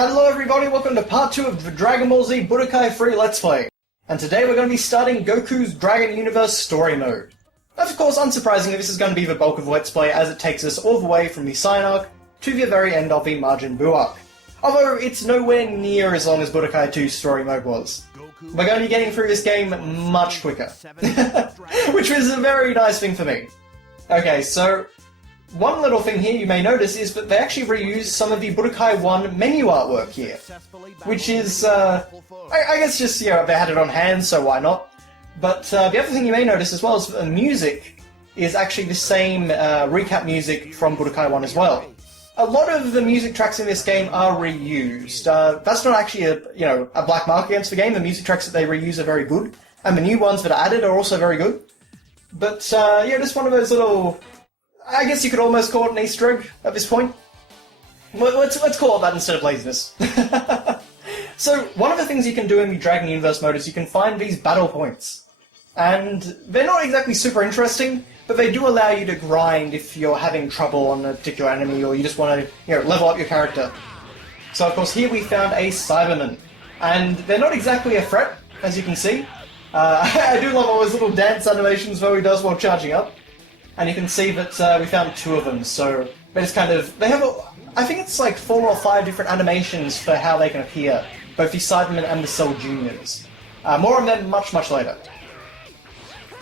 Hello everybody, welcome to part 2 of the Dragon Ball Z Budokai Free Let's Play. And today we're going to be starting Goku's Dragon Universe Story Mode. Of course, unsurprisingly, this is going to be the bulk of the Let's Play as it takes us all the way from the Sign arc to the very end of the Majin Buu arc. Although it's nowhere near as long as Budokai 2's Story Mode was. We're going to be getting through this game much quicker. Which was a very nice thing for me. Okay, so one little thing here you may notice is that they actually reused some of the Budokai 1 menu artwork here. Which is, I guess just, you know, they had it on hand, so why not? But the other thing you may notice as well is that the music is actually the same recap music from Budokai 1 as well. A lot of the music tracks in this game are reused. That's not actually a black mark against the game. The music tracks that they reuse are very good, and the new ones that are added are also very good. But yeah, just one of those little, I guess you could almost call it an Easter egg at this point. Let's call it that instead of laziness. So one of the things you can do in the Dragon Universe mode is you can find these battle points. And they're not exactly super interesting, but they do allow you to grind if you're having trouble on a particular enemy or you just want to, level up your character. So of course here we found a Cyberman. And they're not exactly a threat, as you can see. I do love all those little dance animations Zoe does while charging up. And you can see that we found 2 of them, so they just kind of, they have, I think it's like 4 or 5 different animations for how they can appear, both the Cybermen and the Cell Juniors. More on them much later.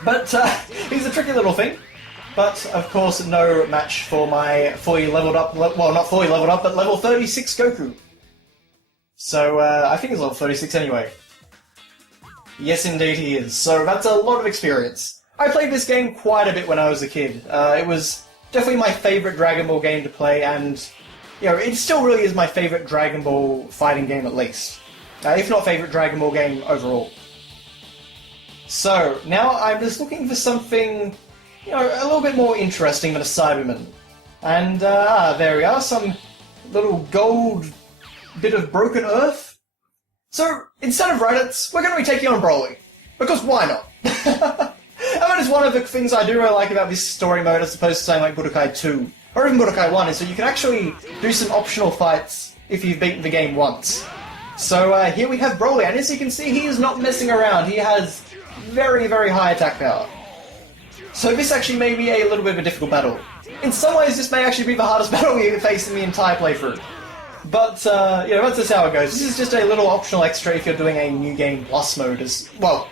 But he's a tricky little thing, but of course no match for my fully leveled up, well not fully leveled up, but level 36 Goku. So I think he's level 36 anyway. Yes indeed he is, so that's a lot of experience. I played this game quite a bit when I was a kid. It was definitely my favourite Dragon Ball game to play, and it still really is my favourite Dragon Ball fighting game at least. If not favourite Dragon Ball game overall. So, now I'm just looking for something, a little bit more interesting than a Cyberman. And, there we are, some little gold bit of broken earth. So, instead of Raditz, we're going to be taking on Broly. Because why not? And that is one of the things I do really like about this story mode as opposed to something like Budokai 2, or even Budokai 1, is that you can actually do some optional fights if you've beaten the game once. So here we have Broly, and as you can see, he is not messing around. He has very high attack power. So this actually may be a little bit of a difficult battle. In some ways, this may actually be the hardest battle we face in the entire playthrough. But, that's just how it goes. This is just a little optional extra if you're doing a New Game Plus mode as well.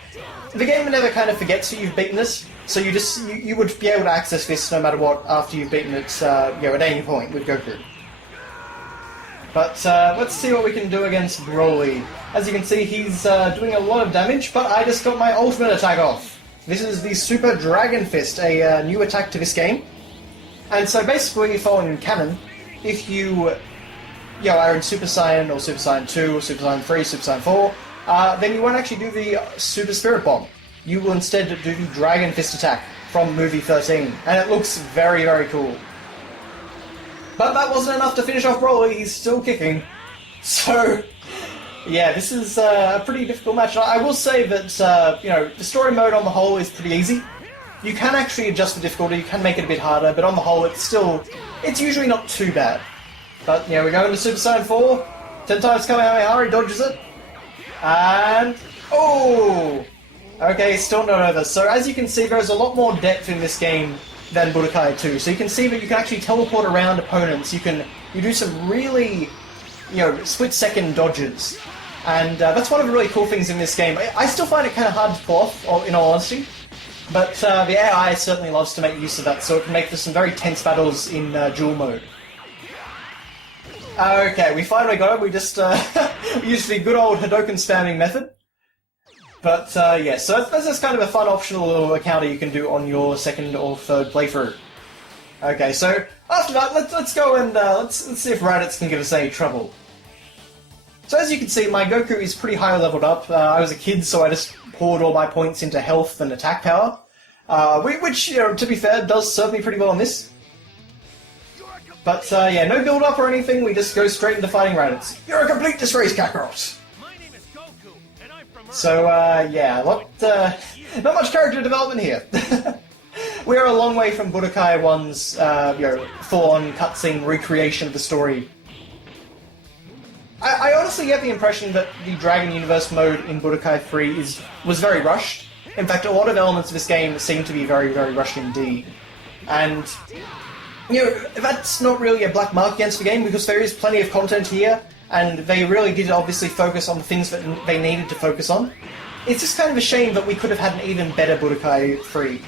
The game never kind of forgets that you've beaten this, so you would be able to access this no matter what after you've beaten it, at any point with Goku. But let's see what we can do against Broly. As you can see, he's doing a lot of damage, but I just got my ultimate attack off. This is the Super Dragon Fist, a new attack to this game. And so basically, following canon, if you are in Super Saiyan or Super Saiyan 2 or Super Saiyan 3, Super Saiyan 4, then you won't actually do the Super Spirit Bomb. You will instead do the Dragon Fist attack from movie 13, and it looks very cool. But that wasn't enough to finish off Broly, he's still kicking. So, yeah, this is a pretty difficult match. I will say that, the story mode on the whole is pretty easy. You can actually adjust the difficulty, you can make it a bit harder, but on the whole it's usually not too bad. But, we go into Super Saiyan 4, 10 times Kamehameha, he dodges it. And, oh! Okay, still not over. So as you can see, there's a lot more depth in this game than Budokai 2. So you can see that you can actually teleport around opponents. You do some really, split-second dodges. And that's one of the really cool things in this game. I still find it kind of hard to pull off, in all honesty. But the AI certainly loves to make use of that, so it can make for some very tense battles in dual mode. Okay, we finally got it. We just used the good old Hadouken spamming method. But yeah, so that's just kind of a fun optional little encounter you can do on your second or third playthrough. Okay, so after that, let's go and let's see if Raditz can give us any trouble. So as you can see, my Goku is pretty high leveled up. I was a kid, so I just poured all my points into health and attack power, which, to be fair, does serve me pretty well on this. But, yeah, no build-up or anything, we just go straight into fighting Raditz. You're a complete disgrace, Kakarot! My name is Goku, and I'm from Earth. So, yeah, not much character development here. We're a long way from Budokai 1's, full-on cutscene recreation of the story. I honestly get the impression that the Dragon Universe mode in Budokai 3 was very rushed. In fact, a lot of elements of this game seem to be very, very rushed indeed. And, that's not really a black mark against the game, because there is plenty of content here, and they really did obviously focus on the things that they needed to focus on. It's just kind of a shame that we could have had an even better Budokai 3.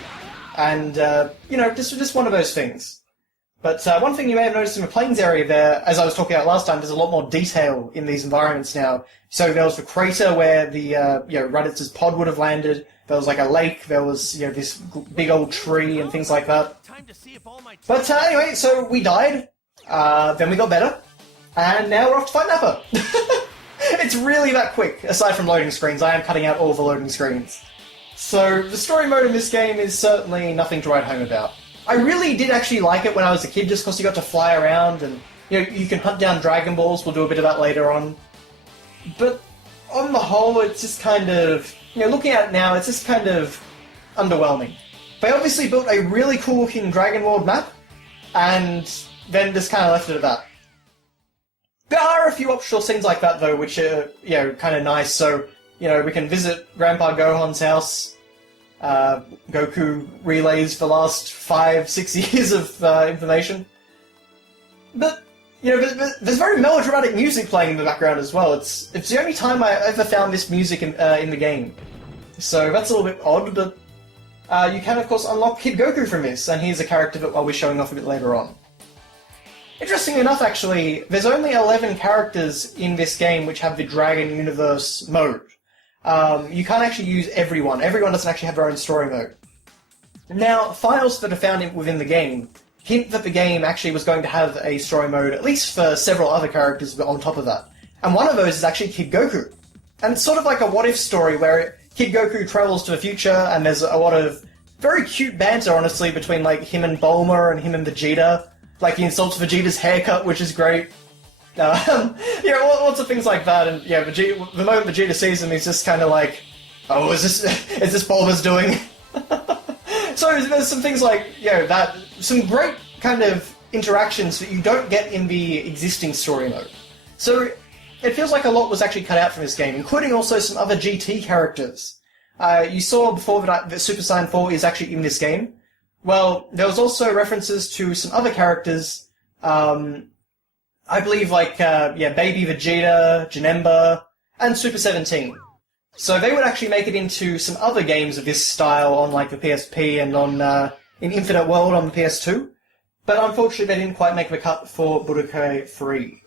And, this was just one of those things. But one thing you may have noticed in the plains area there, as I was talking about last time, there's a lot more detail in these environments now. So there was the crater where the, Raditz's pod would have landed. There was like a lake, there was, this big old tree and things like that. But anyway, so we died, then we got better, and now we're off to fight Nappa. It's really that quick, aside from loading screens. I am cutting out all the loading screens. So the story mode in this game is certainly nothing to write home about. I really did actually like it when I was a kid, just because you got to fly around and, you can hunt down Dragon Balls. We'll do a bit of that later on. But on the whole, it's just kind of, looking at it now, it's just kind of underwhelming. They obviously built a really cool looking Dragon World map, and then just kind of left it at that. There are a few optional scenes like that, though, which are, kind of nice. So, we can visit Grandpa Gohan's house. Goku relays the last 5-6 years of information. But, there's very melodramatic music playing in the background as well. It's the only time I ever found this music in the game. So that's a little bit odd, but you can, of course, unlock Kid Goku from this, and he's a character that I'll be showing off a bit later on. Interestingly enough, actually, there's only 11 characters in this game which have the Dragon Universe mode. You can't actually use everyone. Everyone doesn't actually have their own story mode. Now, files that are found within the game hint that the game actually was going to have a story mode, at least for several other characters on top of that. And one of those is actually Kid Goku. And it's sort of like a what-if story where Kid Goku travels to the future, and there's a lot of very cute banter, honestly, between like him and Bulma and him and Vegeta. Like, he insults Vegeta's haircut, which is great. Lots of things like that, and Vegeta, the moment Vegeta sees him, he's just kind of like, "Oh, is this Bulma's doing?" So there's some things like, some great kind of interactions that you don't get in the existing story mode. So it feels like a lot was actually cut out from this game, including also some other GT characters. You saw before that Super Saiyan 4 is actually in this game. Well, there was also references to some other characters. I believe, Baby Vegeta, Janemba, and Super 17. So they would actually make it into some other games of this style on, the PSP and on, in Infinite World on the PS2. But unfortunately, they didn't quite make the cut for Budokai 3.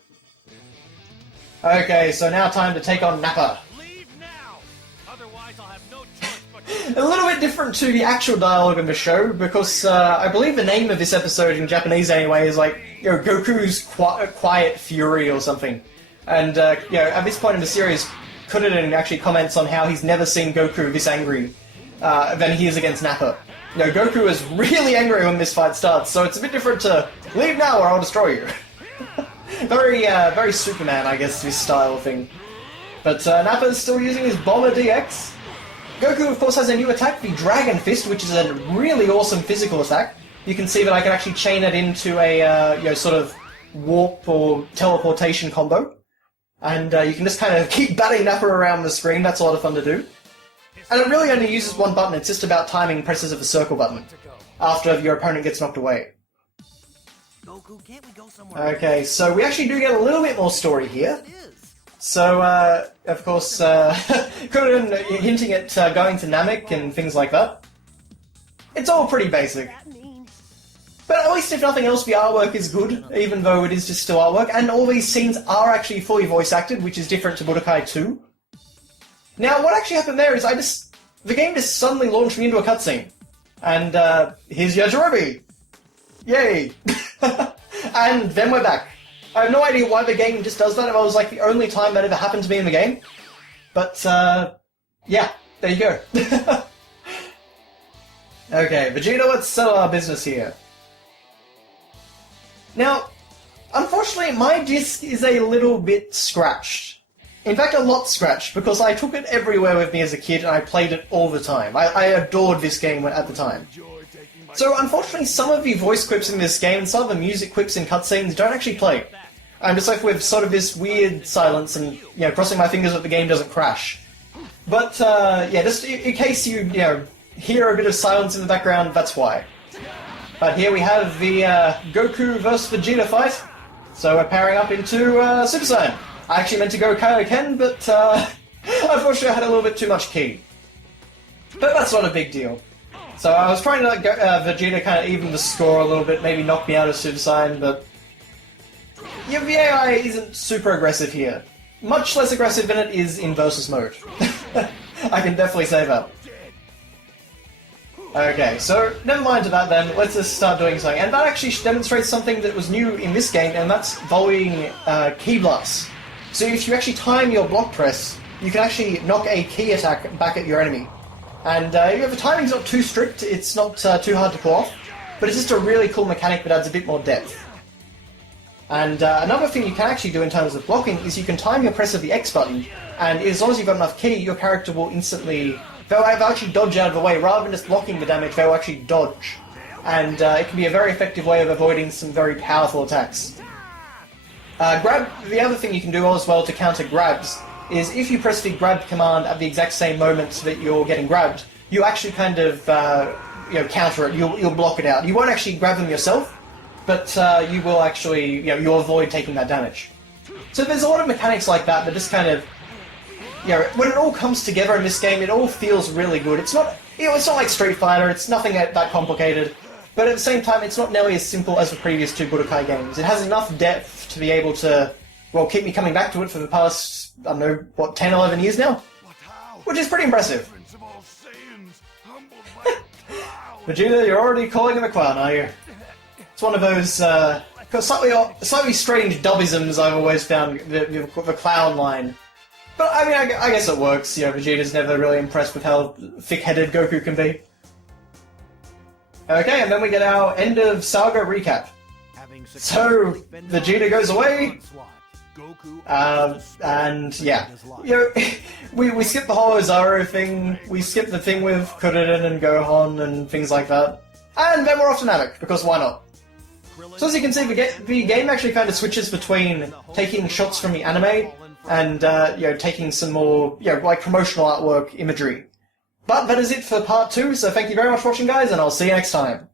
Okay, so now time to take on Nappa. Leave now. Otherwise, I'll have no choice but to... A little bit different to the actual dialogue in the show, because I believe the name of this episode, in Japanese anyway, is Goku's Quiet Fury or something. And, at this point in the series, Kuririn actually comments on how he's never seen Goku this angry than he is against Nappa. Goku is really angry when this fight starts, so it's a bit different to leave now or I'll destroy you. Very Superman, I guess, this style thing. But Nappa is still using his Bomber DX. Goku, of course, has a new attack, the Dragon Fist, which is a really awesome physical attack. You can see that I can actually chain it into a, sort of warp or teleportation combo. And you can just kind of keep batting Nappa around the screen. That's a lot of fun to do. And it really only uses one button. It's just about timing presses of the circle button after your opponent gets knocked away. Goku, can't we go somewhere? Okay, so we actually do get a little bit more story here. So, of course, Kuririn hinting at going to Namek and things like that. It's all pretty basic. But at least if nothing else, the artwork is good, even though it is just still artwork, and all these scenes are actually fully voice acted, which is different to Budokai 2. Now, what actually happened there is the game just suddenly launched me into a cutscene. And, here's Yajirobe! Yay! And then we're back. I have no idea why the game just does that. It was the only time that ever happened to me in the game. But, yeah, there you go. Okay, Vegeta, let's settle our business here. Now, unfortunately, my disc is a little bit scratched. In fact, a lot scratched, because I took it everywhere with me as a kid and I played it all the time. I adored this game at the time. So, unfortunately, some of the voice clips in this game and some of the music clips in cutscenes don't actually play. I'm just left with sort of this weird silence and, crossing my fingers that the game doesn't crash. But, yeah, just in case you, hear a bit of silence in the background, that's why. But here we have the Goku vs Vegeta fight. So we're powering up into Super Saiyan. I actually meant to go Kaioken, but unfortunately I had a little bit too much ki. But that's not a big deal. So I was trying to let Vegeta kind of even the score a little bit, maybe knock me out of Super Saiyan, but yeah, the AI isn't super aggressive here. Much less aggressive than it is in versus mode. I can definitely say that. Okay, so never mind to that then, let's just start doing something. And that actually demonstrates something that was new in this game, and that's volleying ki blasts. So if you actually time your block press, you can actually knock a ki attack back at your enemy. And the timing's not too strict, it's not too hard to pull off, but it's just a really cool mechanic that adds a bit more depth. And another thing you can actually do in terms of blocking is you can time your press of the X button, and as long as you've got enough ki, your character will instantly... They'll actually dodge out of the way, rather than just blocking the damage, they'll actually dodge. And it can be a very effective way of avoiding some very powerful attacks. The other thing you can do as well to counter grabs is if you press the grab command at the exact same moment that you're getting grabbed, you actually kind of counter it, you'll block it out. You won't actually grab them yourself, but you will actually, you'll avoid taking that damage. So there's a lot of mechanics like that that just kind of, when it all comes together in this game, it all feels really good. It's not, it's not like Street Fighter, it's nothing that complicated, but at the same time, it's not nearly as simple as the previous two Budokai games. It has enough depth to be able to, keep me coming back to it for the past, 10, 11 years now? Which is pretty impressive. Vegeta, you're already calling him a clown, are you? It's one of those slightly strange dubisms I've always found, the clown line. But, I mean, I guess it works. Vegeta's never really impressed with how thick-headed Goku can be. Okay, and then we get our end of saga recap. So, Vegeta goes away, and yeah. We skip the whole Ozaru thing, we skip the thing with Kuririn and Gohan and things like that. And then we're off to Namek, because why not? So as you can see, the game actually kind of switches between taking shots from the anime and taking some more like promotional artwork imagery. But that is it for part 2, so thank you very much for watching, guys, and I'll see you next time.